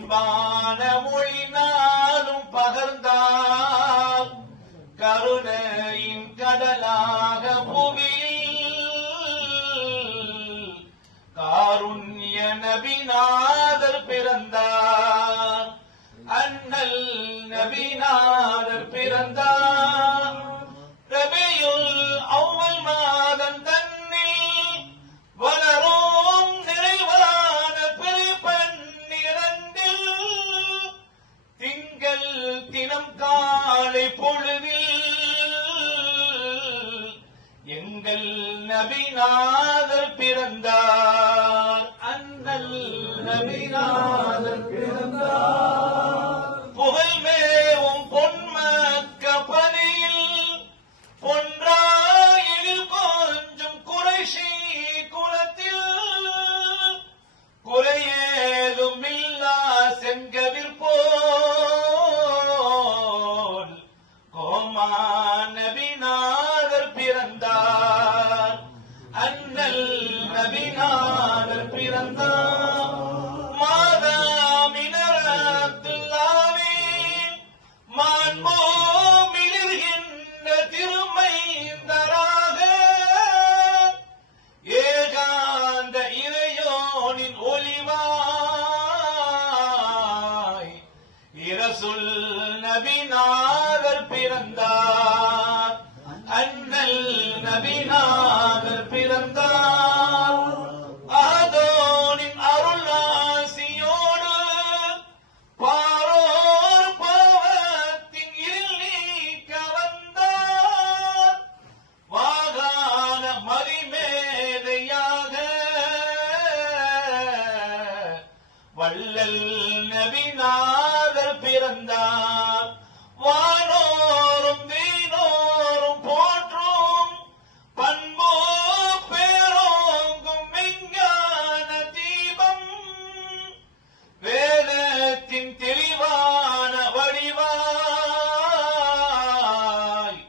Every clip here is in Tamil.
அன்பான மொழினாலும் பகர்ந்தால் கருணையின் கடலாக புவியில் காருண்ய நபிநாதர் பிறந்தார். அண்ணல் நபிநாதர் பிறந்தார். ரபியுல் அவ்வல் மாதம் தன்னில் வளரும் நிறைவான பிறைப்பன்னிரண்டில் திங்கள் தினம் காலை பொழுதில் எங்கள் நபிநாதர் பிறந்தார். அண்ணல் நபிநாதர் பிறந்தார். புகழ்மேவும் பொன்மக்க பணியில் பொன்றாயில் கொஞ்சம் குறைஷி குலத்தில் குறையேதும் இல்லா செங்கதிர் போல் கோமா நபிநாதர் பிறந்தார். அண்ணல் நபிநாதர் பிறந்தார். மாதாமினரத்துல்லாவின் மாண்போமிலிருகின்ற திருமைந்தராக ஏகாந்த இறையோனின் ஒளிவாய் இரசுல் நபிநாதர் பிறந்தார். அண்ணல் நபிநாதர் பிறந்தார். ஆதோனின் அருள் ஆசியோடு பாரோர் பாவத்தின் இருள் நீக்க வந்தார். வாகான மதிமேதையாக வள்ளல் நபிநாதர் பிறந்தார். வானோரும் வீணோரும் போற்றும் பண்போ பேரோங்கும் விஞ்ஞான தீபம் வேதத்தின் தெளிவான வடிவாய்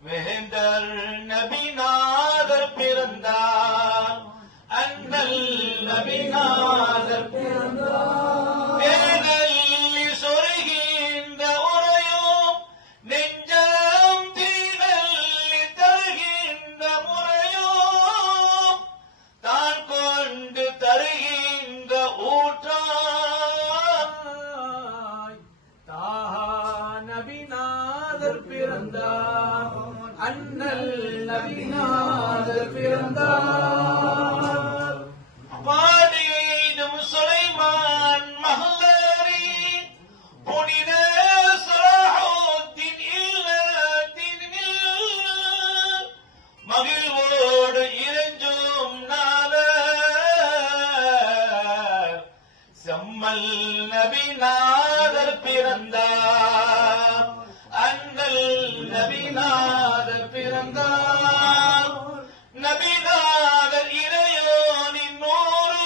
வேந்தர் நபிநாதர் பிறந்தார். அண்ணல் நபிநாதர் பிறந்தார். தேனல்லி சொருகின்ற உரையும் நெஞ்சம் தீனல்லி தருகின்ற முறையும் தான் கொண்டு தருகின்ற ஊற்றாய் தாஹா நபிநாதர் பிறந்தார். அண்ணல் நபிநாதர் பிறந்தார். பாடிடும் சுலைமான் மஹல்லரி புனித ஸலாஹுத்தீன் இல்லத்தினில் மகிழ்வோடு இறைஞ்சும் நாதர் செம்மல் நபிநாதர் பிறந்தார். அண்ணல் நபிநாதர் பிறந்தார். நபிநாதர் இறையோனின் நூறு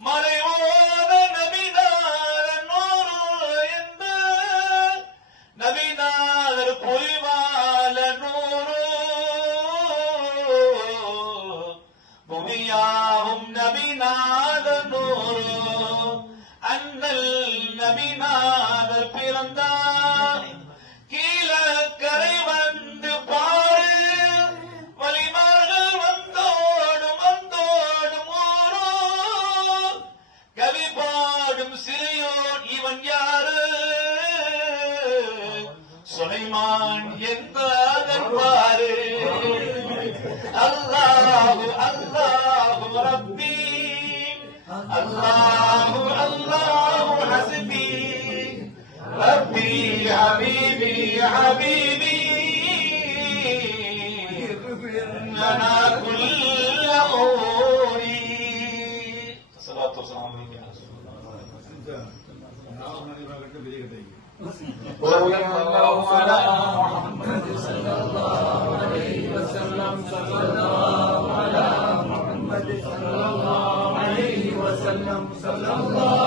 மறைவோத நபிநாதர் நூறு என்று நபிநாதர் பொய்வால நூறு புவியாவும் நபிநாதர் நூறு. அண்ணல் நபிநாதர் பிறந்தார். கீழக்கரை வந்து பாரு வலிமார்கள் வந்தோடும் வந்தோடும் ஊரோ கவி பாடும் சிறியோன் இவன் யாரு சுலைமான் என்பதன் பாரு. அல்லாஹு அல்லாஹு ரப்பி அல்லாஹு அல்லாஹு ஹஸ்பி ரப்பி ஹபீபி ஹபீபி லனா குல்ல ஊரி. ஸல்லல்லாஹு அலைஹி வஸல்லம். ஸல்லல்லாஹு அலைஹி வஸல்லம். ஸல்லல்லாஹு அலைஹி வஸல்லம். ஸல்லல்லாஹு